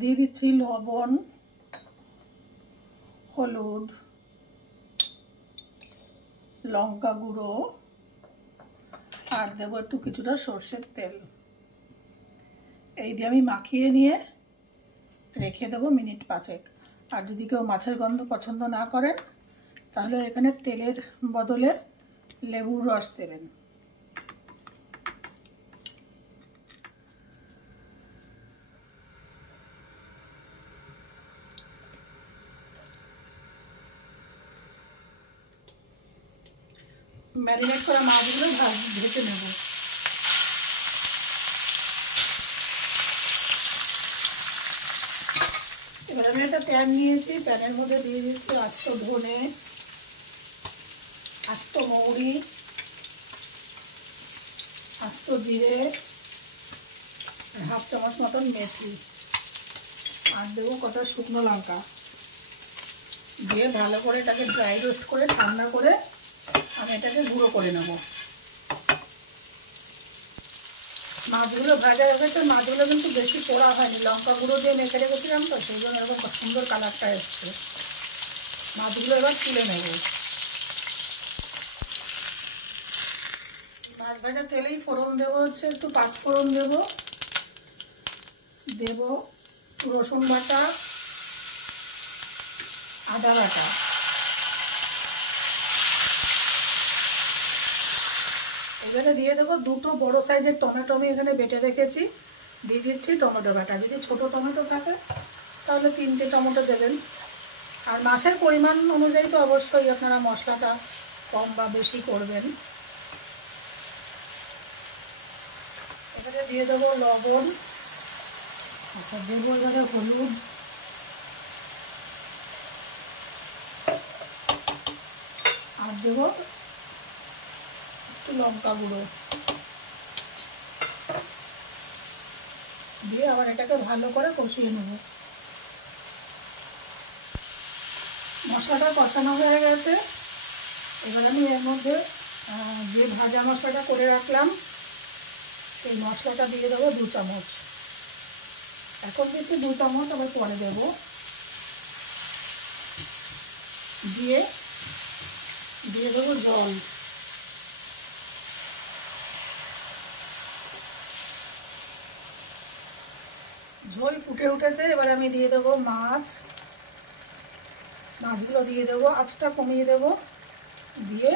দিয়ে দিচ্ছি লবণ, হলুদ, লঙ্কা গুঁড়ো আর দেবো একটু কিছুটা সর্ষের তেল। এই দিয়ে আমি মাখিয়ে নিয়ে রেখে দেবো মিনিট 5। আর যদি কেউ মাছের গন্ধ পছন্দ না করেন তাহলে এখানে তেলের বদলে লেবুর রস দেবেন। ম্যারিনেট করা মাছগুলো ভেজে নেব। এবার আমি একটা প্যান নিয়েছি, প্যানের মধ্যে দিয়ে দিচ্ছি আস্ত ধনে, আস্ত মৌরি, আস্ত জিরে, 1/2 চামচ মতন মেথি আর দেবো কটা শুকনো লঙ্কা। দিয়ে ভালো করে এটাকে ড্রাই রোস্ট করে ঠান্ডা করে আমি এটাকে গুঁড়ো করে নেব। মাছগুলো ভাজা হয়ে গেছে, মাছগুলো কিন্তু বেশি পোড়া হয়নি, লঙ্কা গুঁড়ো দিয়ে মেখে রেখেছিলাম তো সেই জন্য এরকম সুন্দর কালারটা এসছে। মাছগুলো এবার তুলে নেব। মাছ ভাজা তেলেই ফোড়ন দেবো হচ্ছে একটু 5 ফোড়ন দেবো, দেব রসুন বাটা, আদা বাটা, এবারে দিয়ে দেবো 2টো বড় সাইজের টমেটো আমি এখানে বেটে রেখেছি, দিয়ে দিচ্ছি টমেটো বাটা। যদি ছোট টমেটো থাকে তাহলে 3টে টমেটো দেবেন। আর মাছের পরিমাণ অনুযায়ী তো অবশ্যই আপনারা মশলাটা কম বা বেশি করবেন। এবারে দিয়ে দেবো লবণ, আচ্ছা দেবো এবারে হলুদ, আর দেবো একটু লঙ্কা গুঁড়ো, দিয়ে আবার এটাকে ভালো করে কষিয়ে নেব। মশলাটা কষানো হয়ে গেছে, এবার আমি এর মধ্যে যে ভাজা মশলাটা করে রাখলাম সেই মশলাটা দিয়ে দেবো 2 চামচ। এখন দিচ্ছি 2 চামচ, আবার পরে দেবো। দিয়ে দেবো জল। ঝোল ফুটে উঠেছে, এবার আমি দিয়ে দেবো মাছগুলো দিয়ে দেবো, আঁচটা কমিয়ে দেবো, দিয়ে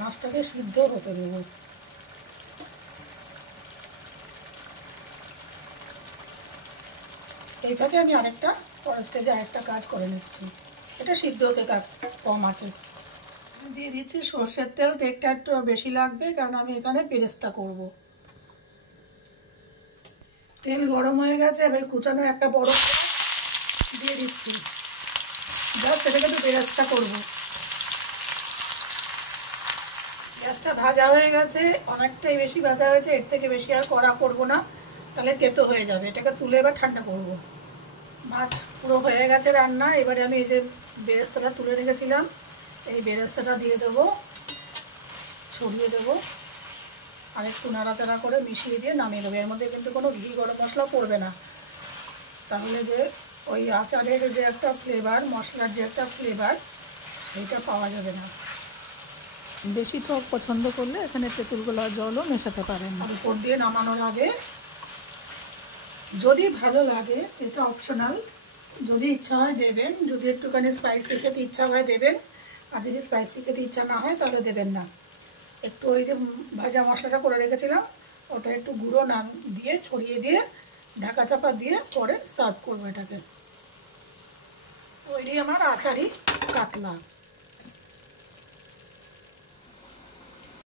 মাছটাকে সিদ্ধ হতে দেবো। এইটাকে আমি আরেকটা পরের স্টেজে আরেকটা কাজ করে নিচ্ছি, এটা সিদ্ধ হতে কম আছে। দিয়ে দিচ্ছি সর্ষের তেল, তেলটা একটু বেশি লাগবে কারণ আমি এখানে পেরেস্তা করব। তেল গরম হয়ে গেছে, এবার কুচানো একটা বড় দিয়ে দিচ্ছি, জাস্ট এটাকে একটু পেরেস্তা করবো। গ্যাসটা ভাজা হয়ে গেছে, অনেকটাই বেশি ভাজা হয়েছে, এর থেকে বেশি আর কড়া করব না, তাহলে তেতো হয়ে যাবে। এটাকে তুলে এবার ঠান্ডা করব। মাছ পুরো হয়ে গেছে রান্না। এবারে আমি এই যে বেরেস্তাটা তুলে রেখেছিলাম এই বেরেস্তাটা দিয়ে দেবো, ছড়িয়ে দেবো, আর একটু নাড়াচাড়া করে মিশিয়ে দিয়ে নামিয়ে দেবো। এর মধ্যে কিন্তু কোনো ঘি গরম মশলা পড়বে না, তাহলে যে ওই আচারের যে একটা ফ্লেভার, মশলার যে একটা ফ্লেভার সেইটা পাওয়া যাবে না। বেশি টক পছন্দ করলে এখানে তেঁতুল গোলাপ জলও মেশাতে পারেন। আর উপর দিয়ে নামানোর আগে যদি ভালো লাগে, এটা অপশনাল, যদি ইচ্ছা হয় দেবেন, যদি একটুখানি স্পাইসি খেতে ইচ্ছা হয় দেবেন, আর যদি স্পাইসি খেতে ইচ্ছা না হয় তাহলে দেবেন না। একটু ওই যে ভাজা মশলাটা করে রেখেছিলাম ওটা একটু গুঁড়ো না দিয়ে ছড়িয়ে দিয়ে ঢাকা চাপা দিয়ে পরে সার্ভ করবো। এটাকে তৈরি আমার আচারি কাতলা।